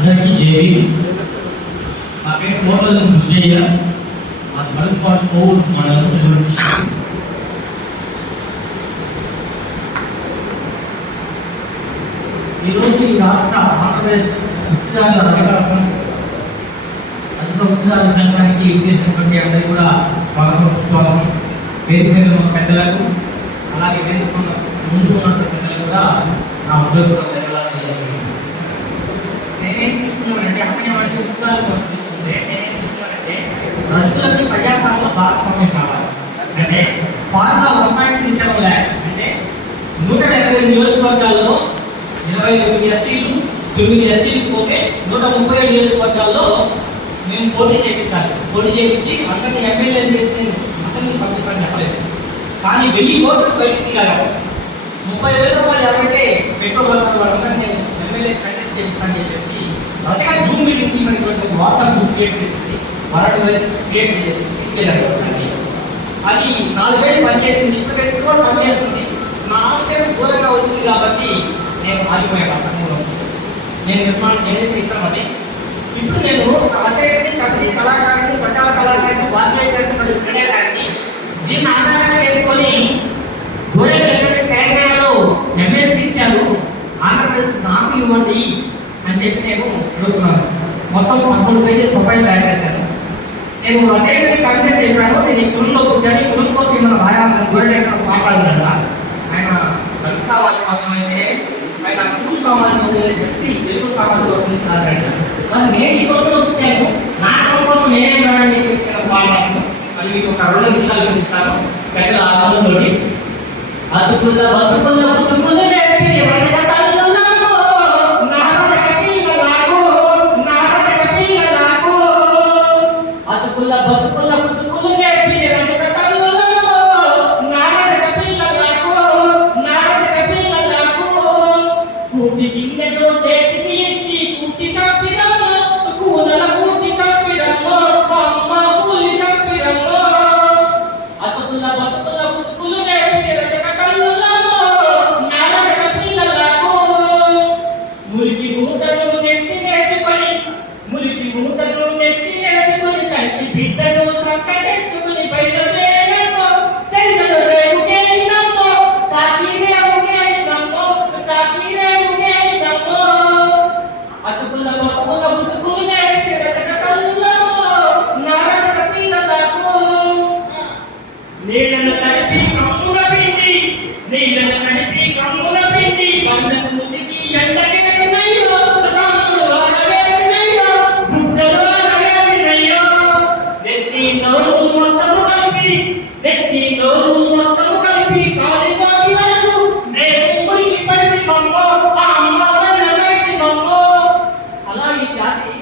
అందరికీ జేబీ. నా పేరు కోటల విజయ. మా మరుగుపాటు కోవూరు మండలం. ఈరోజు ఈ రాష్ట్ర ఆంధ్రప్రదేశ్ వృత్తిదారుల అధికార వృత్తిదారుల సంఘానికి చేసినటువంటి అందరికీ కూడా స్వాగతం. వేదిక మీద ఉన్న పెద్దలకు, అలాగే వేదిక ముందు ఉన్నటువంటి పెద్దలకు కూడా నా ఉద్యోగం ధన్యవాదాలు చేస్తున్నాను. నేనేం తీసుకున్నానంటే అక్కడే మనకి ఉద్యోగాలు కోసం తీసుకుంటే నేనేం తీసుకున్నానంటే ప్రజలకి ప్రజాపాలన భాగస్వామ్యం కావాలి. అంటే ఫార్ములా 1.37 lakhs అంటే 170 నియోజకవర్గాల్లో 29 ఎస్సీలు 9 ఎస్సీలు పోతే 137 నియోజకవర్గాల్లో మేము పోటీ చేయించాలి. పోటీ చేయించి అందరినీ ఎమ్మెల్యే చేసి అసలు నేను పంపిస్తాను చెప్పలేదు. కానీ 1000 కోట్లు బయటకు తీయాలి. 30,000 రూపాయలు ఎవరైతే పెట్టుకోగలుగుతారో వాళ్ళందరినీ నేను ఎమ్మెల్యే కంటెస్ట్ చేయిస్తానని చెప్పేసి అంతగా జూమ్ మీటింగ్కి మనకి ఒక వాట్సాప్ గ్రూప్ క్రియేట్ చేసేసి క్రియేట్ తీసుకెళ్ళారు. అది 4 ఏళ్ళు పనిచేసింది. ఇప్పటికైతే కూడా పనిచేస్తుంది. నా ఆశయం దూరంగా వచ్చింది కాబట్టి నేను ఆగిపోయాను. ఆ సమయంలో నేను నిర్మాణం చేసే ఇతరం అది. ఇప్పుడు నేను ఒక రచయితని, కవిని, కళాకారుని, ప్రచార కళాకారుని, వాద్యకారుని మరియు క్రీడాకారుని దీన్ని ఆధారంగా చేసుకొని తెలంగాణలో ఎమ్మెల్సీ ఇచ్చారు, ఆంధ్రప్రదేశ్ నాకు ఇవ్వండి అని చెప్పి నేను అడుగుతున్నాను. మొత్తం 13 పేజీలు ప్రొఫైల్ తయారు చేశాను. నేను రచయితని కవిత చెప్పాను. నేను ఈ కులంలో పుట్టాను, ఈ కులం కోసం ఏమైనా రాయాలని గోరెటెంక మాట్లాడుతున్నాడు. ఆయన దళిత సామాజిక వర్గం అయితే ఆయన కుటుంబ సామాజిక వర్గం ఎస్టీ తెలుగు సామాజిక వర్గం నుంచి రాశాడు. మరి నేను ఈ కులంలో పుట్టాను, నా కులం కోసం నేనేం రాయాలని చెప్పేసి నేను మాట్లాడుతున్నాను. మళ్ళీ మీకు ఒక 2 నిమిషాలు చూపిస్తాను. పెద్దల ఆనందంతో అతుకుల బతుకుల బతుకులు నేర్పి అతుకుల బతుకుల బతుకులు నేర్పి కూటి గిన్నెతో చేతికి ఇచ్చి కూటి కప్పిరమ్మో, కూనల కూటి కప్పిరమ్మో, అమ్మ కూలి కప్పిరమ్మో. అతుకుల బతుకుల బతుకులు నేర్పి మురికి మూటను నెత్తి వేసుకొని కంటి బిడ్డను సంకటెత్తుకుని బయలుదేరమ్మో, చెల్లెలు రేవుకేనమ్మో, చాకీరేవుకేనమ్మో, చాకీరేవుకేనమ్మో. అతుకుల బతుకుల బతుకులు నేర్పి రతక కళ్ళమ్మో, నారదక పిల్లలకు. నీళ్ళను తడిపి కమ్ముల పిండి, నీళ్ళను తడిపి కమ్ముల పిండి, బండ కూతికి ఎండకేసినయ్యో, తమ్ముడు ఆరవేసినయ్యో, బుట్టలు ఆరవేసినయ్యో. నెత్తి నోరు మొత్తము కలిపి కాలితోటి వరకు నేను మురికి పడితే మమ్మో, ఆ అమ్మ పడితే మమ్మో. అలా ఈ జాతి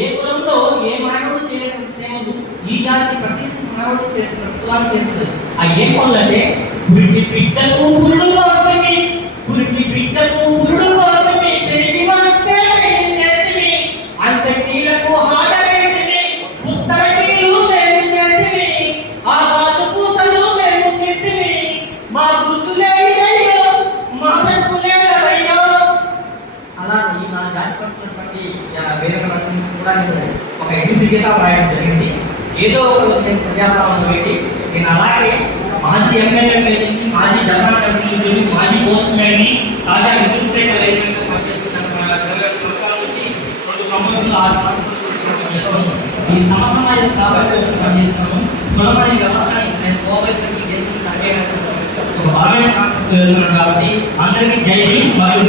ఏ కులంలో ఏ మానవుడు చేయని సేవలు ఈ జాతి ప్రతి మానవుడు చేస్తున్నట్టు కులాన్ని చేస్తుంది. ఆ ఏం పనులు అంటే పురిటి బిడ్డకు పురుడు కోసమి, పురిటి బిడ్డకు పురుడు కోసమి, పెరిగి వస్తే పెళ్లి చేతివి, అంతటీలకు హాజరైతివి, ఉత్తర నీళ్ళు మేము చేతివి, ఆ బాధ పూసలు మేము తీసివి, మా గుర్తులేరయ్యో, మా బ్రతుకులేరయ్యో. అలా ఈ నా జాతి పడుతున్నటువంటి వేరే కూడా నేను ఒక 8 గీతాలు రాయడం జరిగింది. ఏదో ఒక రోజు నేను ప్రజాపాలన వేడి నేను అలాగే మాజీ ఎమ్మెల్యే నుంచి మాజీ జగన్ కమిటీ, మాజీ పోస్ట్ మ్యాన్ని, తాజా విద్యుత్ శాఖ లైన్గా పనిచేస్తున్నారు. 22 సంవత్సరాల నుంచి 2 ప్రమోషన్లు 6 ట్రాన్స్ఫర్లు ఈ సమాజ స్థాపన కోసం పనిచేస్తున్నాను. కులమని వ్యవస్థని నేను కోపేసి చేస్తున్న ఒక బలమైన కాన్సెప్ట్ వెళ్తున్నాను. కాబట్టి అందరికీ జై హింద్ మరియు